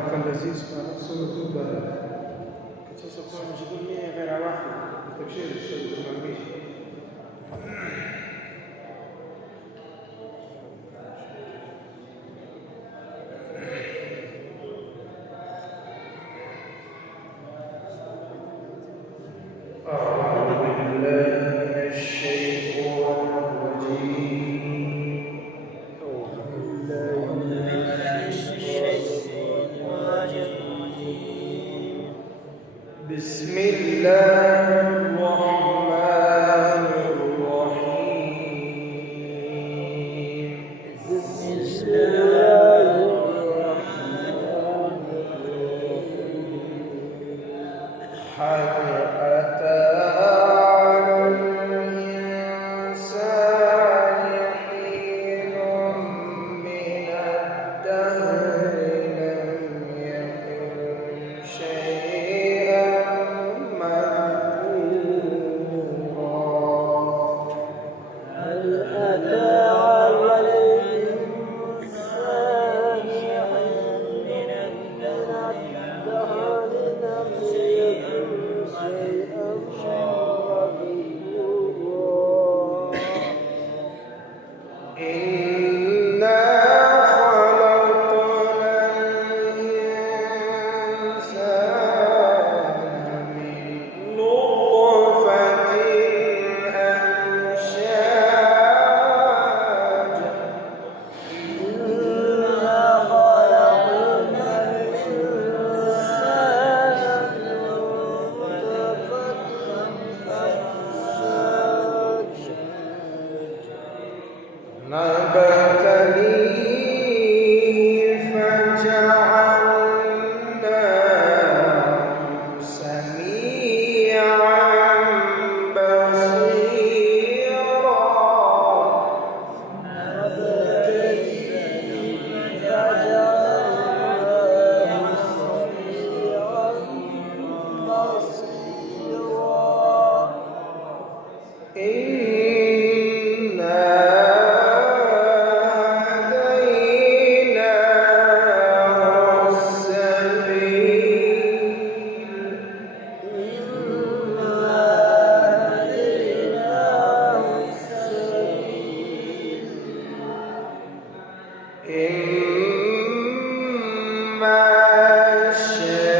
كان لذيذ فصلته بلد كتصل قام مشغول مية غير واحد تبشير الشيء المرميش أعوذ بالله من الشيطان الرجيم بسم الله الرحمن الرحيم بسم الله الرحمن الرحيم هل أتى على الإنسان حين من الدهر لم يكن شيئا هل أتى على الإنسان حين من الدهر لم يكن شيئا مذكورا إنا خلقنا الإنسان من نطفة أمشاج إنا خلقنا الإنسان من نطفة أمشاج نبتليه فجعلناه سميعا بصيرا إنا هديناه السبيل إما شاكرا